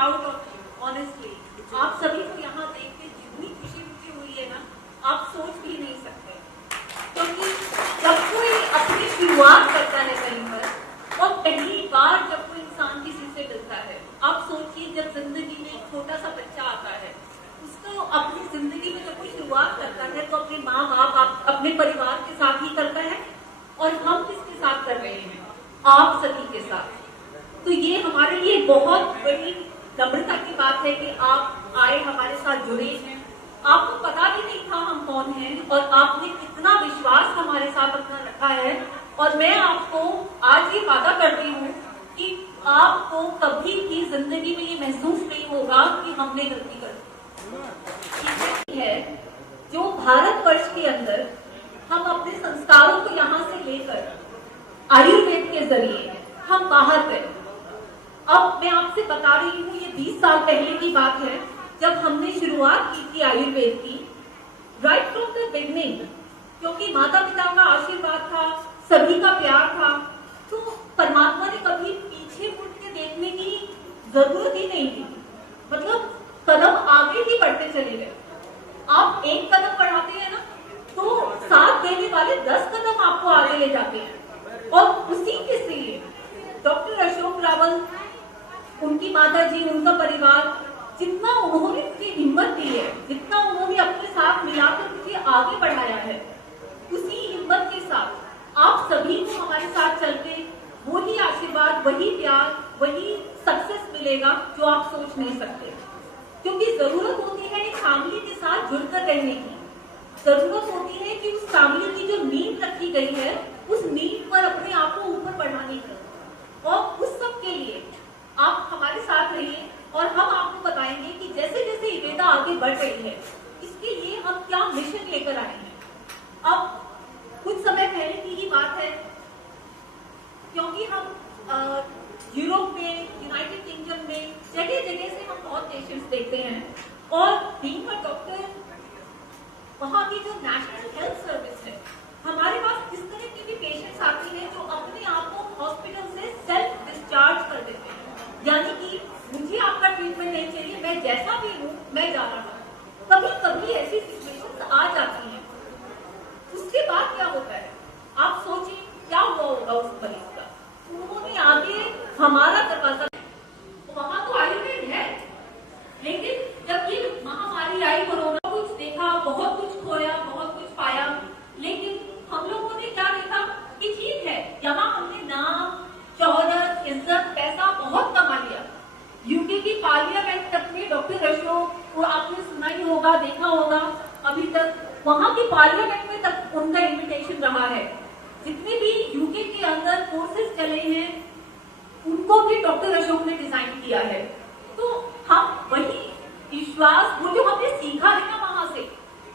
Proud of you honestly. आप सभी को यहाँ देख के जितनी खुशी मुझे हुई है ना, आप सोच भी नहीं सकते। क्योंकि जब कोई अपनी शुरुआत करता है कहीं पर और पहली बार जब कोई इंसान किसी से मिलता है, आप सोचिए जब जिंदगी में एक छोटा सा बच्चा आता है, उसको अपनी जिंदगी में जब कोई शुरुआत करता है तो अपने माँ बाप अपने परिवार के साथ ही करता है, और हम किसके साथ कर रहे हैं? आप सभी के साथ। तो ये हमारे लिए बहुत बड़ी नम्रता की बात है कि आप आए, हमारे साथ जुड़े हैं। आपको पता भी नहीं था हम कौन हैं और आपने कितना विश्वास हमारे साथ अपना रखा है। और मैं आपको आज ये वादा करती हूँ कि आपको कभी भी जिंदगी में ये महसूस नहीं होगा कि हमने गलती कर दी है। जो भारतवर्ष के अंदर हम अपने संस्कारों को यहाँ से लेकर आयुर्वेद के जरिए हम बाहर गए। अब मैं आपसे बता रही हूँ, ये 20 साल पहले की बात है जब हमने शुरुआत की थी आयुर्वेद की, राइट फ्रॉम द बिगनिंग। क्योंकि माता पिता का आशीर्वाद था, सभी का प्यार था, तो परमात्मा ने कभी पीछे मुड़ के देखने की जरूरत ही नहीं थी। मतलब कदम आगे ही बढ़ते चले गए। आप एक कदम बढ़ाते हैं ना, तो साथ देने वाले 10 कदम आपको आगे ले जाते हैं। और उसी के लिए डॉक्टर अशोक रावल, उनकी माता जी, उनका परिवार, जितना उन्होंने मुझे हिम्मत दी है, जितना उन्होंने अपने साथ मिलाकर मुझे आगे बढ़ाया है, उसी हिम्मत के साथ आप सभी को हमारे साथ चलते वही आशीर्वाद, वही प्यार, वही सक्सेस मिलेगा जो आप सोच नहीं सकते। क्योंकि जरूरत होती है एक फैमिली के साथ जुड़कर रहने की, जरूरत होती है कि उस फैमिली की जो नींव रखी गई है उस नींव पर अपने आप को ऊपर बढ़ाने की। और उस सब के लिए आप हमारे साथ रहिए और हम आपको बताएंगे कि जैसे जैसे इवेदा आगे बढ़ रही है, इसके लिए हम क्या मिशन लेकर आए हैं। अब कुछ समय पहले की ही बात है, क्योंकि हम यूरोप में, यूनाइटेड किंगडम में जगह जगह से हम बहुत पेशेंट्स देखते हैं, और बीइंग अ डॉक्टर, वहाँ की जो नेशनल हेल्थ सर्विस है, हमारे पास इस तरह के भी पेशेंट्स आते हैं जो अपने आप को हॉस्पिटल से सेल्फ डिस्चार्ज कर देते हैं। यानी कि मुझे आपका ट्रीटमेंट नहीं चाहिए, मैं जैसा भी हूँ मैं जा रहा हूँ। कभी कभी ऐसी सिचुएशंस आ जाती हैं। उसके बाद क्या होता है, आप सोचिए क्या हुआ होगा उस मरीज का। उन्होंने आगे हमारा दरवाजा, वहां तो आयुर्वेद है, लेकिन जब ये महामारी आई, कोरोना, कुछ देखा, बहुत कुछ खोया, बहुत कुछ पाया, लेकिन हम लोगों ने क्या देखा कि ठीक है, यहाँ हमने नाम, शोहरत, इज्जत, पैसा बहुत कमा लिया। यूके की पार्लियामेंट तक में डॉक्टर अशोक को आपने सुना ही होगा, देखा होगा, अभी तक वहां की पार्लियामेंट में तक उनका इन्विटेशन रहा है। जितने भी यूके के अंदर कोर्सेज चले हैं उनको भी डॉक्टर अशोक ने डिजाइन किया है। तो हम वही विश्वास, वो जो हमने सीखा है ना वहां से,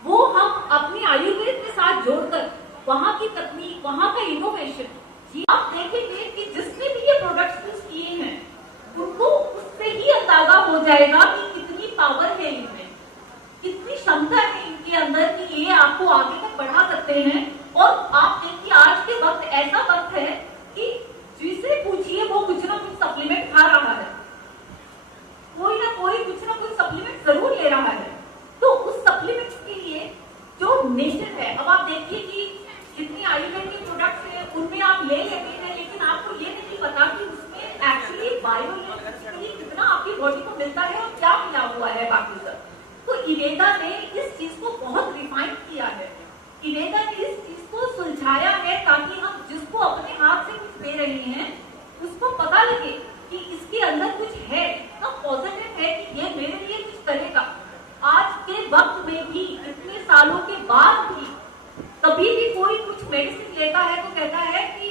वो हम अपने आयुर्वेद के साथ जोड़कर वहां की तकनीक, वहां का इनोवेशन, आप देखेंगे कि जिसने भी ये प्रोडक्ट्स यूज किए हैं उनको उससे ही अंदाजा हो जाएगा कि कितनी पावर है इनमें, कितनी क्षमता है इनके अंदर कि ये आपको आगे तक बढ़ा सकते हैं। और आप देखिए आज के वक्त ऐसा वक्त है कि जिसे पूछिए वो कुछ ना कुछ सप्लीमेंट खा रहा है, कोई ना कोई कुछ ना कुछ सप्लीमेंट जरूर ले रहा है। तो उस सप्लीमेंट्स के लिए जो नेचर है, अब आप देखिए कि जितनी आयुर्वेद के प्रोडक्ट्स हैं उनमें आप ले लेते हैं, लेकिन आपको ये नहीं पता कि उसमें एक्चुअली बायोलॉजिकली कितना आपकी बॉडी को मिलता है और क्या मिला हुआ है बाकी सब। तो इवेदा ने इस चीज को बहुत रिफाइन किया है, इवेदा ने इस चीज को सुलझाया है ताकि हम जिसको अपने हाथ से कुछ दे रहे हैं उसको पता लगे कि इसके अंदर कुछ है, ना पॉजिटिव है, कि ये मेरे लिए कुछ करेगा। आज के वक्त में भी, इतने सालों के बाद भी, कभी भी कोई कुछ मेडिसिन लेता है तो कहता है कि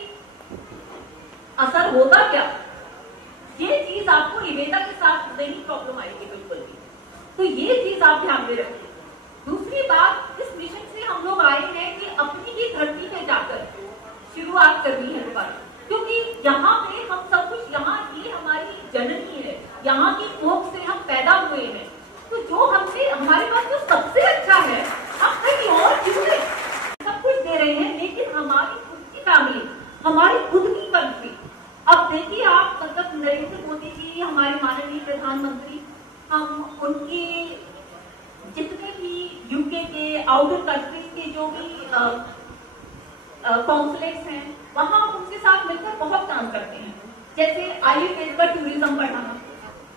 असर होगा क्या। ये चीज आपको इवेदा के साथ नहीं प्रॉब्लम आएगी बिल्कुल भी। तो ये चीज आप ध्यान में रखिए। दूसरी बात, इस मिशन से हम लोग आए हैं कि अपनी ही धरती पे जाकर शुरुआत करनी है दोबारा, क्योंकि यहाँ पे हम सब कुछ, यहाँ ये हमारी जननी है, यहाँ की कोख से हम पैदा हुए हैं। तो जो हमसे, हमारे पास जो सबसे अच्छा है, हम कहीं और क्यों सब कुछ दे रहे हैं, लेकिन हमारी खुद की फैमिली, हमारी खुद की कंट्री। अब देखिए आप, मतलब नरेंद्र मोदी जी कि हमारे माननीय प्रधानमंत्री, हम उनके जितने भी यूके के आउटर कंट्रीज के जो भी कॉन्सुलेट्स हैं, वहां हम उनके साथ मिलकर बहुत काम करते हैं। जैसे आयुर्वेद का टूरिज्म बढ़ाना,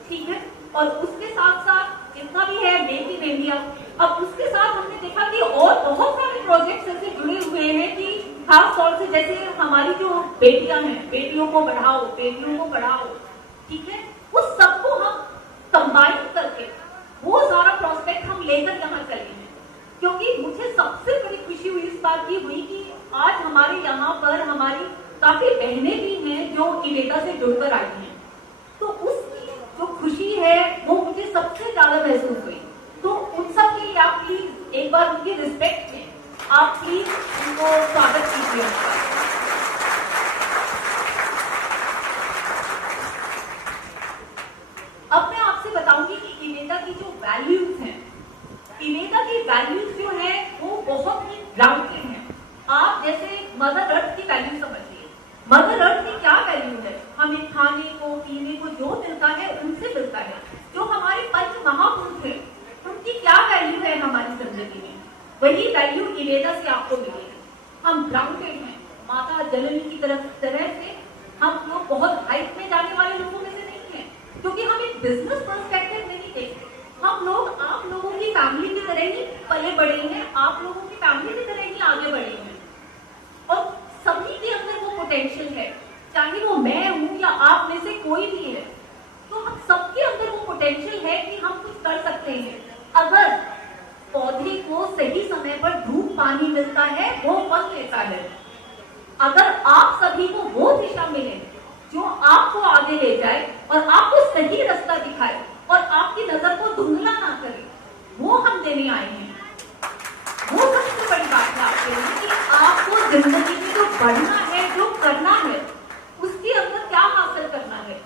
ठीक है, और उसके साथ साथ जितना भी है मेक इन इंडिया, अब उसके साथ हमने देखा कि और बहुत सारे प्रोजेक्ट्स ऐसे जुड़े हुए हैं कि खास तौर से जैसे हमारी जो बेटियां हैं, बेटियों को बढ़ाओ, बेटियों को बढ़ाओ, ठीक है, उस सबको हम कंबाइन करके वो सारा प्रोस्पेक्ट हम लेकर यहाँ चले हैं। क्योंकि मुझे सबसे बड़ी खुशी हुई इस बात की हुई कि आज हमारे यहाँ पर हमारी काफी बहनें भी हैं जो इवेदा से जुड़कर आई हैं, तो उसकी जो खुशी है वो मुझे सबसे ज्यादा महसूस हुई। तो उन सब के लिए आप प्लीज एक बार उनकी रिस्पेक्ट में आप प्लीज उनको स्वागत कीजिए। अब मैं आपसे बताऊंगी कि इवेदा की जो वैल्यूज हैं, इवेदा की वैल्यूज जो है वो बहुत ही ग्राउंडेड है। आप जैसे मदर अर्थ की वैल्यू समझिए। मदर अर्थ की क्या वैल्यू है? हमें खाने को पीने को जो मिलता है उनसे मिलता है। जो हमारे पंच महापुरुष हैं उनकी क्या वैल्यू है हमारी जिंदगी में, वही वैल्यू इवेदा से आपको मिलेगी। हम ग्राउंडेड हैं, माता जननी की तरह से हम लोग बहुत हाइट में जाने वाले लोगों में से नहीं है, क्योंकि हम एक बिजनेस पर्सपेक्टिव नहीं देखते। हम लोग आप लोगों की फैमिली की तरह ही पले बढ़े हैं, आप लोगों की फैमिली की तरह ही आगे बढ़े हैं, और सभी के अंदर वो पोटेंशियल है, चाहे वो मैं हूं या आप में से कोई भी है, तो हम सबके अंदर वो पोटेंशियल है कि हम कुछ कर सकते हैं। अगर पौधे को सही समय पर धूप पानी मिलता है, वो फल लेता है। अगर आप सभी को वो दिशा मिले जो आपको आगे ले जाए और आपको सही रास्ता दिखाए और आपकी नजर को धुंधला ना करे, वो हम देने आए हैं। वो सबसे बड़ी बात है आपके लिए कि आपको जिंदगी में जो बढ़ना है, जो करना है, उसके अंदर क्या हासिल करना है।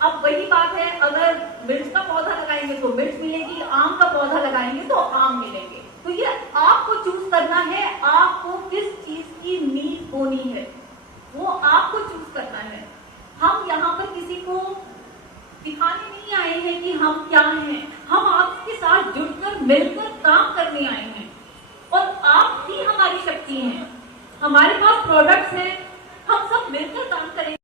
अब वही बात है, अगर मिर्च का पौधा लगाएंगे तो मिर्च मिलेगी, आम का पौधा लगाएंगे तो आम मिलेंगे। तो ये आपको चूज करना है, आपको किस चीज की नीड होनी है वो आपको चूज करना है। हम यहाँ पर किसी को दिखाने नहीं आए हैं कि हम क्या हैं, हम आपके साथ जुड़कर मिलकर काम करने आए हैं, और आप ही हमारी शक्ति हैं। हमारे पास प्रोडक्ट्स हैं, हम सब मिलकर काम करेंगे।